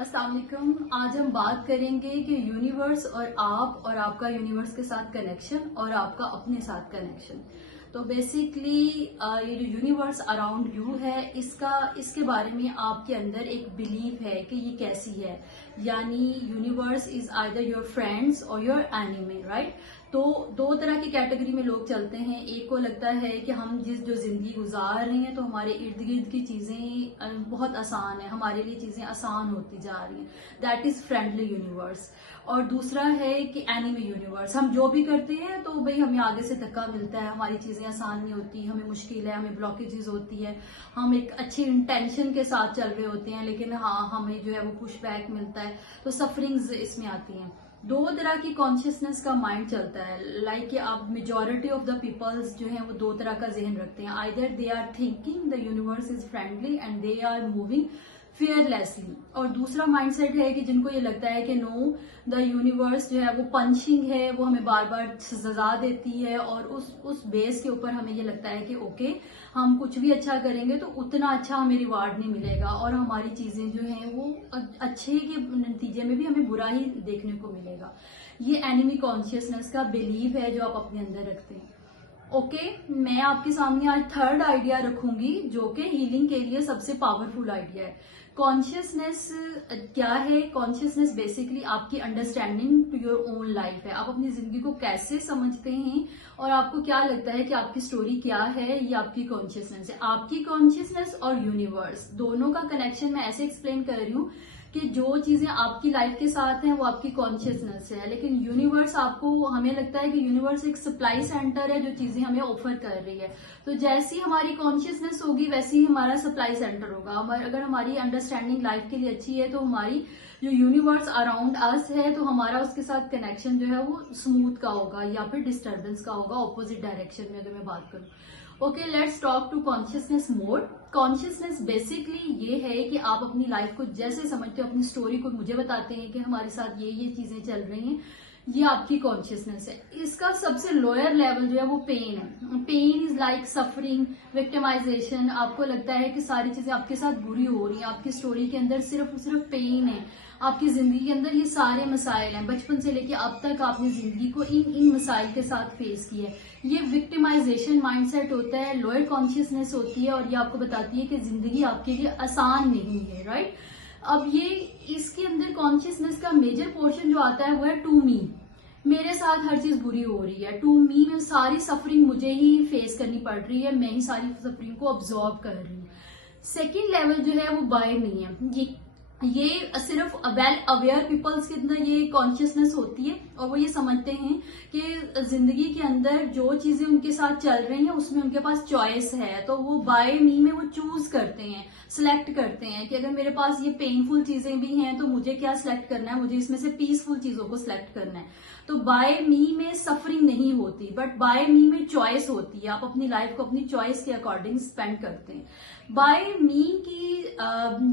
अस्सलाम वालेकुम। आज हम बात करेंगे कि यूनिवर्स और आप और आपका यूनिवर्स के साथ कनेक्शन और आपका अपने साथ कनेक्शन। तो बेसिकली ये जो यूनिवर्स अराउंड यू है इसके बारे में आपके अंदर एक बिलीफ है कि ये कैसी है, यानी universe is either your friends और योर एनिमी, राइट। तो दो तरह की कैटेगरी में लोग चलते हैं। एक को लगता है कि हम जो जिंदगी गुजार रहे हैं तो हमारे इर्द गिर्द की चीजें बहुत आसान है, हमारे लिए चीजें आसान होती जा रही हैं, दैट इज फ्रेंडली यूनिवर्स। और दूसरा है कि एनिमी यूनिवर्स, हम जो भी करते हैं तो भाई हमें आगे से धक्का मिलता है, हमारी चीजें आसान नहीं होती, हमें मुश्किल है, हमें ब्लॉकेजेस होती है, हम एक अच्छी इंटेंशन के साथ चल रहे होते हैं लेकिन हाँ हमें जो है वो पुश बैक मिलता है, तो सफरिंग्स इसमें आती हैं। दो तरह की कॉन्शियसनेस का माइंड चलता है, लाइक आप मेजोरिटी ऑफ द पीपल्स जो है वो दो तरह का जहन रखते हैं। Either they are thinking the universe is friendly and they are moving fearlessly, और दूसरा माइंडसेट है कि जिनको ये लगता है कि नो, द यूनिवर्स जो है वो पंचिंग है, वो हमें बार बार सजा देती है और उस बेस के ऊपर हमें ये लगता है कि ओके हम कुछ भी अच्छा करेंगे तो उतना अच्छा हमें रिवार्ड नहीं मिलेगा और हमारी चीजें जो हैं वो अच्छे के नतीजे में भी हमें बुरा ही देखने को मिलेगा। ये एनिमी कॉन्शियसनेस का बिलीव है जो आप अपने अंदर रखते हैं। ओके, मैं आपके सामने आज थर्ड आइडिया रखूंगी जो कि हीलिंग के लिए सबसे पावरफुल आइडिया है। कॉन्शियसनेस क्या है? कॉन्शियसनेस बेसिकली आपकी understanding to your own life है, आप अपनी जिंदगी को कैसे समझते हैं और आपको क्या लगता है कि आपकी स्टोरी क्या है, ये आपकी कॉन्शियसनेस है। आपकी कॉन्शियसनेस और यूनिवर्स दोनों का कनेक्शन मैं ऐसे एक्सप्लेन कर रही हूँ कि जो चीजें आपकी लाइफ के साथ हैं वो आपकी कॉन्शियसनेस है, लेकिन यूनिवर्स आपको, हमें लगता है कि यूनिवर्स एक सप्लाई सेंटर है जो चीजें हमें ऑफर कर रही है। तो जैसी हमारी कॉन्शियसनेस होगी वैसी ही हमारा सप्लाई सेंटर होगा। अगर हमारी अंडरस्टैंडिंग लाइफ के लिए अच्छी है तो हमारी जो यूनिवर्स अराउंड अस है तो हमारा उसके साथ कनेक्शन जो है वो स्मूथ का होगा या फिर डिस्टर्बेंस का होगा, ऑपोजिट डायरेक्शन में अगर मैं बात करूं। Okay, let's talk to consciousness mode. Consciousness basically ये है कि आप अपनी लाइफ को जैसे समझते हो, अपनी स्टोरी को मुझे बताते हैं कि हमारे साथ ये चीजें चल रही हैं, ये आपकी कॉन्शियसनेस है। इसका सबसे लोअर लेवल जो है वो पेन है। Pain is like suffering, victimization. आपको लगता है कि सारी चीजें आपके साथ बुरी हो रही हैं, आपकी स्टोरी के अंदर सिर्फ पेन है, आपकी जिंदगी के अंदर ये सारे मसाइल हैं, बचपन से लेके अब तक आपने जिंदगी को इन मसाइल के साथ फेस किया है। ये विक्टिमाइजेशन माइंडसेट होता है, लोअर कॉन्शियसनेस होती है और ये आपको बताती है कि जिंदगी आपके लिए आसान नहीं है, राइट। अब ये इसके अंदर कॉन्शियसनेस का मेजर पोर्शन जो आता है वो है टू मी, मेरे साथ हर चीज बुरी हो रही है, टू मी में सारी सफरिंग मुझे ही फेस करनी पड़ रही है, मैं ही सारी सफरिंग को ऑब्जॉर्व कर रही हूँ। सेकेंड लेवल जो है वो बाय मी है। ये सिर्फ वेल अवेयर पीपल्स के अंदर ये कॉन्शियसनेस होती है और वो ये समझते हैं कि जिंदगी के अंदर जो चीजें उनके साथ चल रही हैं उसमें उनके पास चॉइस है, तो वो बाय मी में वो चूज करते हैं, सिलेक्ट करते हैं कि अगर मेरे पास ये पेनफुल चीजें भी हैं तो मुझे क्या सिलेक्ट करना है, मुझे इसमें से पीसफुल चीजों को सिलेक्ट करना है। तो बाय मी में सफरिंग नहीं होती, बट बाय मी में चॉइस होती है, आप अपनी लाइफ को अपनी चॉइस के अकॉर्डिंग स्पेंड करते हैं। बाय मी की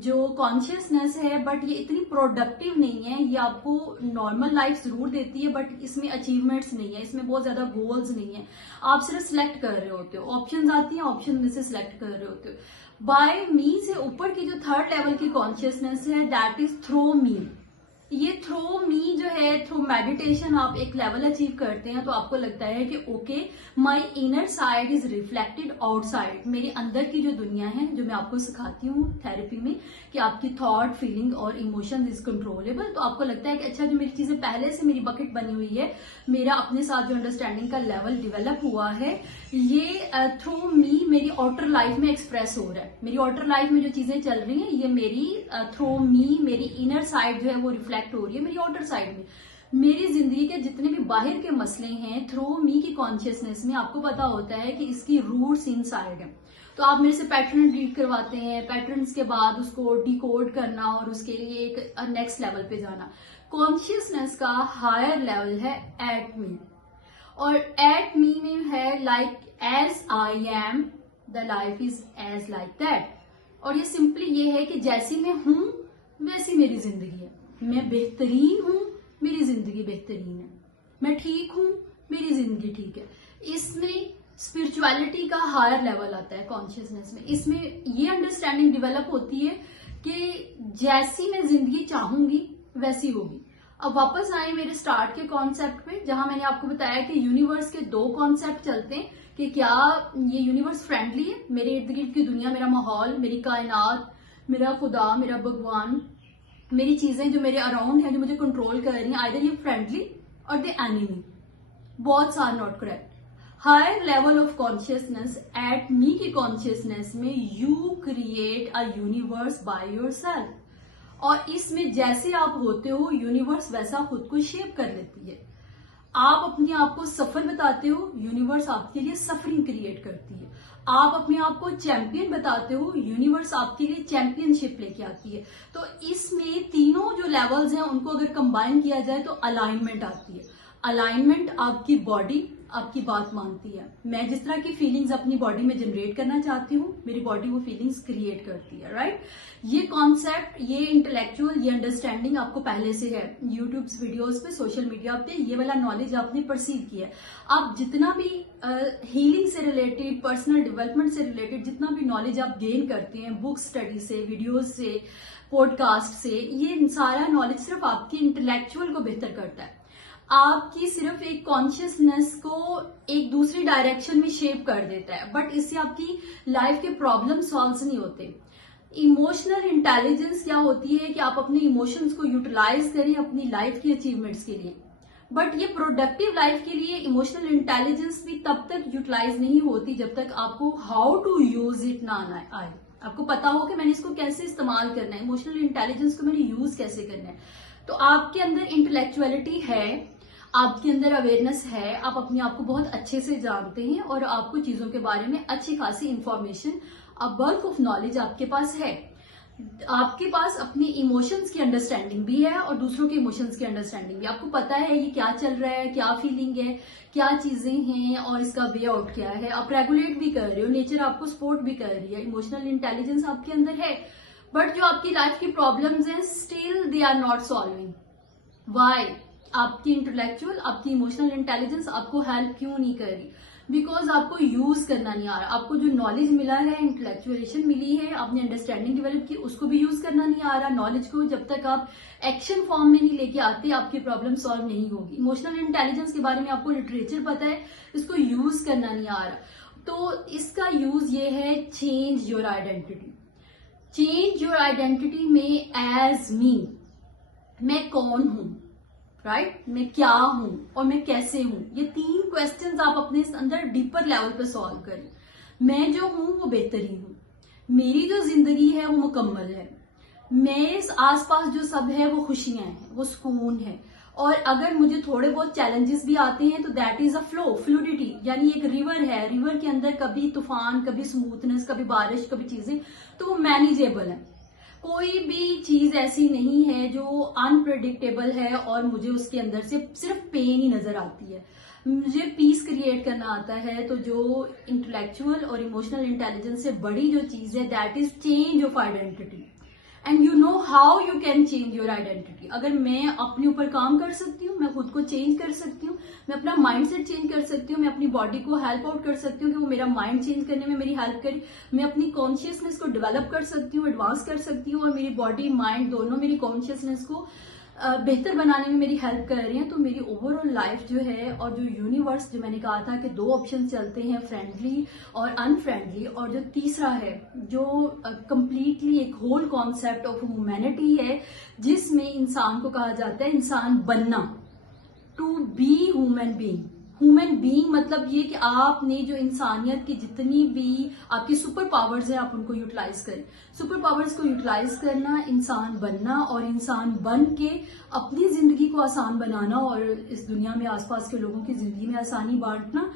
जो कॉन्शियसनेस है बट ये इतनी प्रोडक्टिव नहीं है, ये आपको नॉर्मल लाइफ जरूर देती है बट इसमें अचीवमेंट्स नहीं है, इसमें बहुत ज्यादा गोल्स नहीं है, आप सिर्फ सिलेक्ट कर रहे होते हो, ऑप्शंस आती हैं, ऑप्शन में से सिलेक्ट कर रहे होते हो। बाय मी से ऊपर की जो थर्ड लेवल की कॉन्शियसनेस है दैट इज थ्रो मी। ये थ्रो मी जो है, थ्रू मेडिटेशन आप एक लेवल अचीव करते हैं तो आपको लगता है कि okay my inner side is reflected outside. मेरे अंदर की जो दुनिया है जो मैं आपको सिखाती हूँ थेरेपी में कि आपकी थॉट, फीलिंग और इमोशंस इज कंट्रोलेबल, तो आपको लगता है कि अच्छा जो मेरी चीजें पहले से मेरी बकेट बनी हुई है, मेरा अपने साथ जो अंडरस्टैंडिंग का लेवल डेवलप हुआ है, ये थ्रू मी मेरी आउटर लाइफ में एक्सप्रेस हो रहा है। मेरी आउटर लाइफ में जो चीजें चल रही हैं ये मेरी थ्रू मी, मेरी इनर साइड जो है वो रिफ्लेक्ट हो रही है मेरी आउटर साइड में। मेरी जिंदगी के जितने भी बाहर के मसले हैं थ्रू मी की कॉन्शियसनेस में आपको पता होता है कि इसकी रूट्स इनसाइड है। तो आप मेरे से पैटर्न रीड करवाते हैं, पैटर्न्स के बाद उसको डिकोड करना और उसके लिए एक नेक्स्ट लेवल पे जाना। कॉन्शियसनेस का हायर लेवल है एट मी, और एट मी में है like as I am the life is as like that. और ये सिंपली ये है कि जैसी मैं हूं वैसी मेरी जिंदगी है, मैं बेहतरीन हूं, मेरी जिंदगी बेहतरीन है, मैं ठीक हूं, मेरी जिंदगी ठीक है। इसमें स्पिरिचुअलिटी का हायर लेवल आता है कॉन्शियसनेस में, इसमें ये अंडरस्टैंडिंग डेवलप होती है कि जैसी मैं जिंदगी चाहूंगी वैसी होगी। अब वापस आए मेरे स्टार्ट के कॉन्सेप्ट पे, जहां मैंने आपको बताया कि यूनिवर्स के दो कॉन्सेप्ट चलते हैं कि क्या ये यूनिवर्स फ्रेंडली है, मेरे इर्द गिर्द की दुनिया, मेरा माहौल, मेरी कायनात, मेरा खुदा, मेरा भगवान, मेरी चीजें जो मेरे अराउंड है, जो मुझे कंट्रोल कर रही हैं, आइदर ये फ्रेंडली और the enemy. Boths are not correct. Higher level of consciousness, at me की कॉन्शियसनेस में you create a universe by yourself, और इसमें जैसे आप होते हो यूनिवर्स वैसा खुद को शेप कर लेती है। आप अपने आप को सफर बताते हो, यूनिवर्स आपके लिए सफरिंग क्रिएट करती है। आप अपने आप को चैंपियन बताते हो, यूनिवर्स आपके लिए चैंपियनशिप लेके आती है। तो इसमें तीनों जो लेवल्स हैं उनको अगर कंबाइन किया जाए तो अलाइनमेंट आती है। अलाइनमेंट, आपकी बॉडी आपकी बात मानती है। मैं जिस तरह की फीलिंग्स अपनी बॉडी में जनरेट करना चाहती हूँ, मेरी बॉडी वो फीलिंग्स क्रिएट करती है, राइट। ये कॉन्सेप्ट, ये इंटेलेक्चुअल, ये अंडरस्टैंडिंग आपको पहले से है। यूट्यूब वीडियोस पे, सोशल मीडिया पे ये वाला नॉलेज आपने परसीव किया है। आप जितना भी हीलिंग से रिलेटेड, पर्सनल डेवलपमेंट से रिलेटेड जितना भी नॉलेज आप गेन करते हैं, बुक स्टडी से, वीडियोज से, पॉडकास्ट से, ये सारा नॉलेज सिर्फ आपकी इंटेलेक्चुअल को बेहतर करता है। आपकी सिर्फ एक कॉन्शियसनेस को एक दूसरी डायरेक्शन में शेप कर देता है, बट इससे आपकी लाइफ के प्रॉब्लम सॉल्व नहीं होते। इमोशनल इंटेलिजेंस क्या होती है कि आप अपने इमोशंस को यूटिलाइज करें अपनी लाइफ की अचीवमेंट्स के लिए, बट ये प्रोडक्टिव लाइफ के लिए इमोशनल इंटेलिजेंस भी तब तक यूटिलाइज नहीं होती जब तक आपको हाउ टू यूज इट ना आए। आपको पता हो कि मैंने इसको कैसे इस्तेमाल करना है, इमोशनल इंटेलिजेंस को मैंने यूज कैसे करना है। तो आपके अंदर इंटेलेक्चुअलिटी है, आपके अंदर अवेयरनेस है, आप अपने आप को बहुत अच्छे से जानते हैं और आपको चीजों के बारे में अच्छी खासी information, a bulk of knowledge आपके पास है। आपके पास अपनी इमोशंस की अंडरस्टैंडिंग भी है और दूसरों के इमोशंस की अंडरस्टैंडिंग भी। आपको पता है ये क्या चल रहा है, क्या फीलिंग है, क्या चीजें हैं और इसका वे आउट क्या है। आप रेगुलेट भी कर रहे हो, नेचर आपको सपोर्ट भी कर रही है, इमोशनल इंटेलिजेंस आपके अंदर है। बट जो आपकी लाइफ की प्रॉब्लम्स हैं, still they are not solving. Why? आपकी इंटेलेक्चुअल, आपकी इमोशनल इंटेलिजेंस आपको हेल्प क्यों नहीं कर रही? बिकॉज आपको यूज करना नहीं आ रहा। आपको जो नॉलेज मिला है, इंटेलेक्चुअलेशन मिली है, आपने अंडरस्टैंडिंग डेवलप की, उसको भी यूज करना नहीं आ रहा। नॉलेज को जब तक आप एक्शन फॉर्म में नहीं लेके आते, आपकी प्रॉब्लम सॉल्व नहीं होगी। इमोशनल इंटेलिजेंस के बारे में आपको लिटरेचर पता है, इसको यूज करना नहीं आ रहा। तो इसका यूज ये है, change your identity. Change your identity में एज मी, मैं कौन हूं, राइट, मैं क्या हूं और मैं कैसे हूं, ये तीन क्वेश्चंस आप अपने अंदर डीपर लेवल पे सॉल्व करें। मैं जो हूं वो बेहतरीन हूं, मेरी जो जिंदगी है वो मुकम्मल है, मेरे आसपास जो सब है वो खुशियां हैं, वो सुकून है। और अगर मुझे थोड़े बहुत चैलेंजेस भी आते हैं तो that is a flow, fluidity, यानी एक रिवर है, रिवर के अंदर कभी तूफान, कभी स्मूथनेस, कभी बारिश, कभी चीजें, तो वो मैनेजेबल है। कोई भी चीज ऐसी नहीं है जो अनप्रेडिक्टेबल है और मुझे उसके अंदर से सिर्फ पेन ही नजर आती है। मुझे पीस क्रिएट करना आता है। तो जो इंटेलेक्चुअल और इमोशनल इंटेलिजेंस से बड़ी जो चीज है, that is change of identity. And you know how you can change your identity. अगर मैं अपने ऊपर काम कर सकती हूँ, मैं खुद को चेंज कर सकती हूँ, मैं अपना माइंडसेट चेंज कर सकती हूँ, मैं अपनी बॉडी को हेल्प आउट कर सकती हूँ कि वो मेरा माइंड चेंज करने में मेरी हेल्प करे, मैं अपनी कॉन्शियसनेस को डेवलप कर सकती हूँ, एडवांस कर सकती हूँ, और मेरी बॉडी माइंड दोनों मेरी कॉन्शियसनेस को बेहतर बनाने में मेरी हेल्प कर रही हैं। तो मेरी ओवरऑल लाइफ जो है, और जो यूनिवर्स, जो मैंने कहा था कि दो ऑप्शन चलते हैं, फ्रेंडली और अनफ्रेंडली, और जो तीसरा है जो कंप्लीटली एक होल कॉन्सेप्ट ऑफ ह्यूमैनिटी है, जिसमें इंसान को कहा जाता है इंसान बनना, to be human being. Human being मतलब ये कि आपने जो इंसानियत की जितनी भी आपकी सुपर पावर्स है, आप उनको यूटिलाइज करें। सुपर पावर्स को यूटिलाइज करना, इंसान बनना, और इंसान बन के अपनी जिंदगी को आसान बनाना और इस दुनिया में आसपास के लोगों की जिंदगी में आसानी बांटना।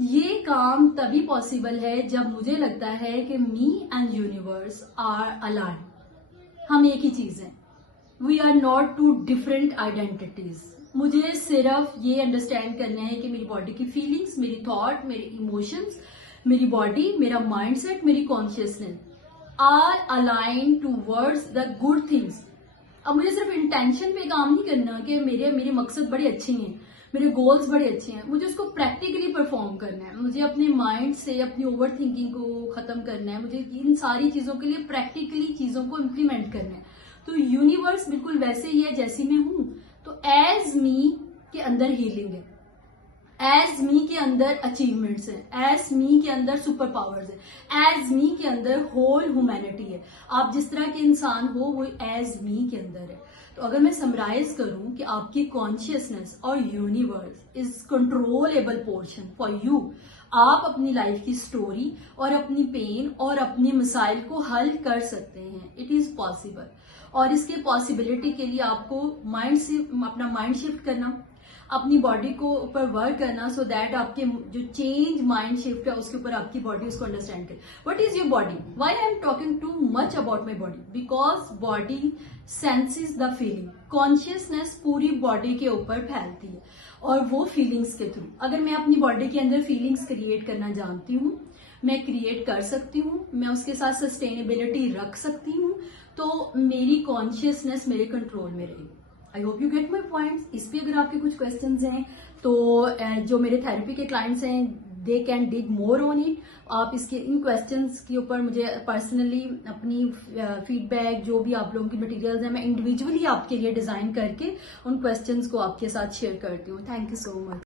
ये काम तभी पॉसिबल है जब मुझे लगता है कि me and universe are align. हम एक ही चीज हैं, we are not two different identities. मुझे सिर्फ ये अंडरस्टैंड करना है कि मेरी बॉडी की फीलिंग्स, मेरी थॉट, मेरे इमोशंस, मेरी बॉडी, मेरा माइंडसेट, मेरी consciousness are align towards the good things. अब मुझे सिर्फ इंटेंशन पे काम नहीं करना कि मेरे मकसद बड़े अच्छे हैं, मेरे गोल्स बड़े अच्छे हैं, मुझे उसको प्रैक्टिकली परफॉर्म करना है, मुझे अपने माइंड से अपनी ओवर थिंकिंग को खत्म करना है, मुझे इन सारी चीजों के लिए प्रैक्टिकली चीजों को इम्प्लीमेंट करना है। तो यूनिवर्स बिल्कुल वैसे ही है जैसी मैं हूं। तो एज मी के अंदर हीलिंग है, एज मी के अंदर अचीवमेंट्स है, एज मी के अंदर सुपर पावर्स है, एज मी के अंदर होल ह्यूमैनिटी है। आप जिस तरह के इंसान हो वो एज मी के अंदर है। तो अगर मैं समराइज करूं कि आपकी कॉन्शियसनेस और universe is controllable portion for you, आप अपनी लाइफ की स्टोरी और अपनी पेन और अपनी मिसाइल को हल कर सकते हैं। It is possible. और इसके पॉसिबिलिटी के लिए आपको अपना माइंड शिफ्ट करना, अपनी बॉडी को ऊपर वर्क करना, सो दैट आपके जो चेंज माइंड शिफ्ट है उसके ऊपर आपकी बॉडी उसको अंडरस्टैंड करे। What is your body? Why I am talking too much about my body? Because body senses the feeling. Consciousness पूरी बॉडी के ऊपर फैलती है और वो फीलिंग्स के थ्रू। अगर मैं अपनी बॉडी के अंदर फीलिंग्स क्रिएट करना जानती हूँ, मैं क्रिएट कर सकती हूँ, मैं उसके साथ सस्टेनेबिलिटी रख सकती हूँ, तो मेरी कॉन्शियसनेस मेरे कंट्रोल में रहेगी। I hope you get my points. इस पे अगर आपके कुछ क्वेश्चंस हैं तो जो मेरे थेरेपी के क्लाइंट्स हैं they can dig more on it. आप इसके इन क्वेश्चंस के ऊपर मुझे पर्सनली अपनी फीडबैक, जो भी आप लोगों की मटेरियल्स हैं, मैं इंडिविजुअली आपके लिए डिजाइन करके उन क्वेश्चंस को आपके साथ शेयर करती हूँ। Thank you so much.